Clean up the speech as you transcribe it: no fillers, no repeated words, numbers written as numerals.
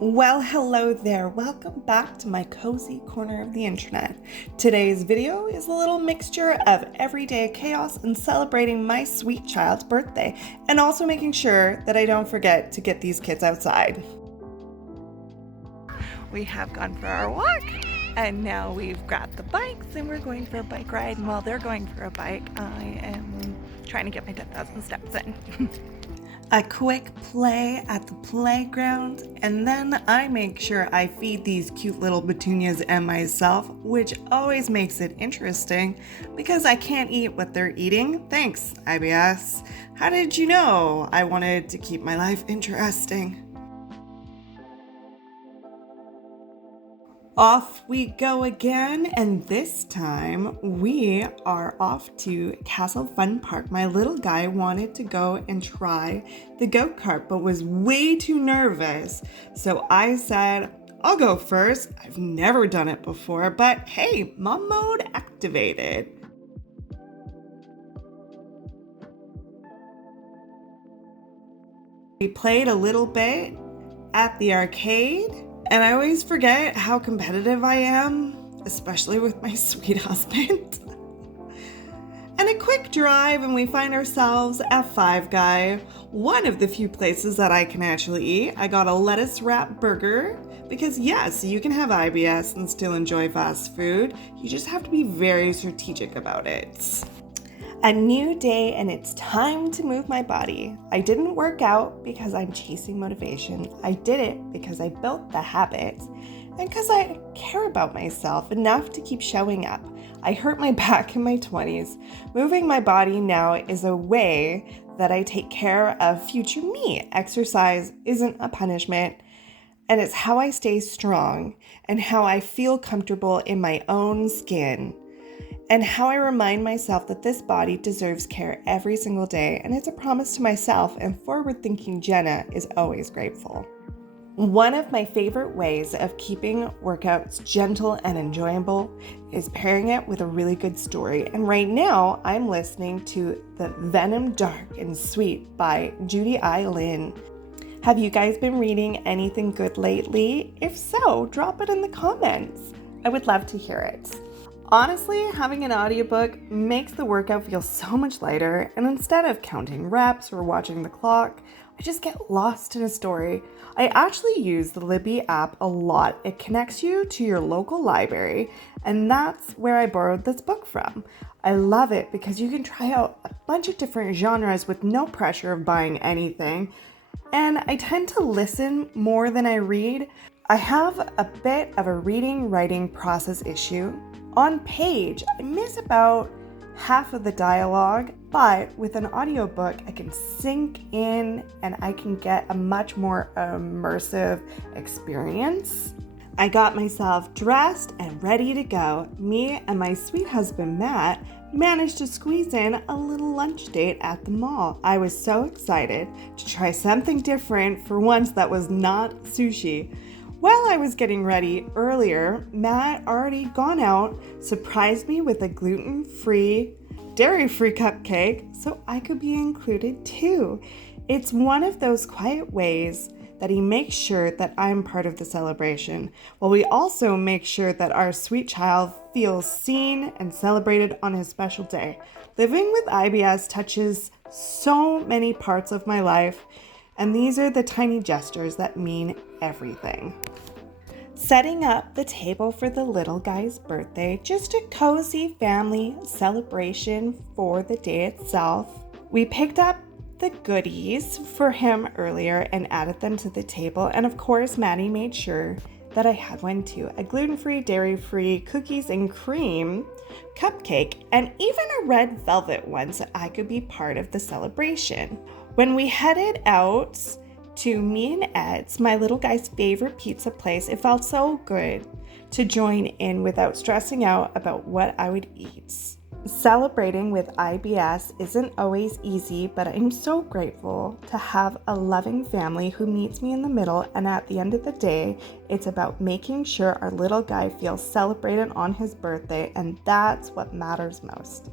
Well, hello there. Welcome back to my cozy corner of the internet. Today's video is a little mixture of everyday chaos and celebrating my sweet child's birthday, and also making sure that I don't forget to get these kids outside. We have gone for our walk, and now we've grabbed the bikes and we're going for a bike ride. And while they're going for a bike, I am trying to get my 10,000 steps in. A quick play at the playground, and then I make sure I feed these cute little petunias and myself, which always makes it interesting because I can't eat what they're eating. Thanks, IBS. How did you know I wanted to keep my life interesting? Off we go again, and this time we are off to Castle Fun Park. My little guy wanted to go and try the go-kart, but was way too nervous. So I said, I'll go first. I've never done it before, but hey, mom mode activated. We played a little bit at the arcade. And I always forget how competitive I am, especially with my sweet husband. And a quick drive and we find ourselves at Five Guys, one of the few places that I can actually eat. I got a lettuce wrap burger because yes, you can have IBS and still enjoy fast food. You just have to be very strategic about it. A new day and it's time to move my body. I didn't work out because I'm chasing motivation. I did it because I built the habit and because I care about myself enough to keep showing up. I hurt my back in my 20s. Moving my body now is a way that I take care of future me. Exercise isn't a punishment, and it's how I stay strong and how I feel comfortable in my own skin. And how I remind myself that this body deserves care every single day, and it's a promise to myself, and forward-thinking Jenna is always grateful. One of my favorite ways of keeping workouts gentle and enjoyable is pairing it with a really good story, and right now I'm listening to The Venom Dark and Sweet by Judy I. Lin. Have you guys been reading anything good lately? If so, drop it in the comments. I would love to hear it. Honestly, having an audiobook makes the workout feel so much lighter, and instead of counting reps or watching the clock, I just get lost in a story. I actually use the Libby app a lot. It connects you to your local library, and that's where I borrowed this book from. I love it because you can try out a bunch of different genres with no pressure of buying anything, and I tend to listen more than I read. I have a bit of a reading-writing process issue. On page, I miss about half of the dialogue, but with an audiobook, I can sink in and I can get a much more immersive experience. I got myself dressed and ready to go. Me and my sweet husband, Matt, managed to squeeze in a little lunch date at the mall. I was so excited to try something different for once that was not sushi. While I was getting ready earlier, Matt, already gone out, surprised me with a gluten-free, dairy-free cupcake so I could be included too. It's one of those quiet ways that he makes sure that I'm part of the celebration, while we also make sure that our sweet child feels seen and celebrated on his special day. Living with IBS touches so many parts of my life, and these are the tiny gestures that mean everything. Setting up the table for the little guy's birthday, just a cozy family celebration for the day itself. We picked up the goodies for him earlier and added them to the table, and of course Maddie made sure that I had one too. A gluten-free, dairy-free cookies and cream cupcake, and even a red velvet one so I could be part of the celebration. When we headed out to me and Ed's, my little guy's favorite pizza place, it felt so good to join in without stressing out about what I would eat. Celebrating with IBS isn't always easy, but I'm so grateful to have a loving family who meets me in the middle, and at the end of the day, it's about making sure our little guy feels celebrated on his birthday, and that's what matters most.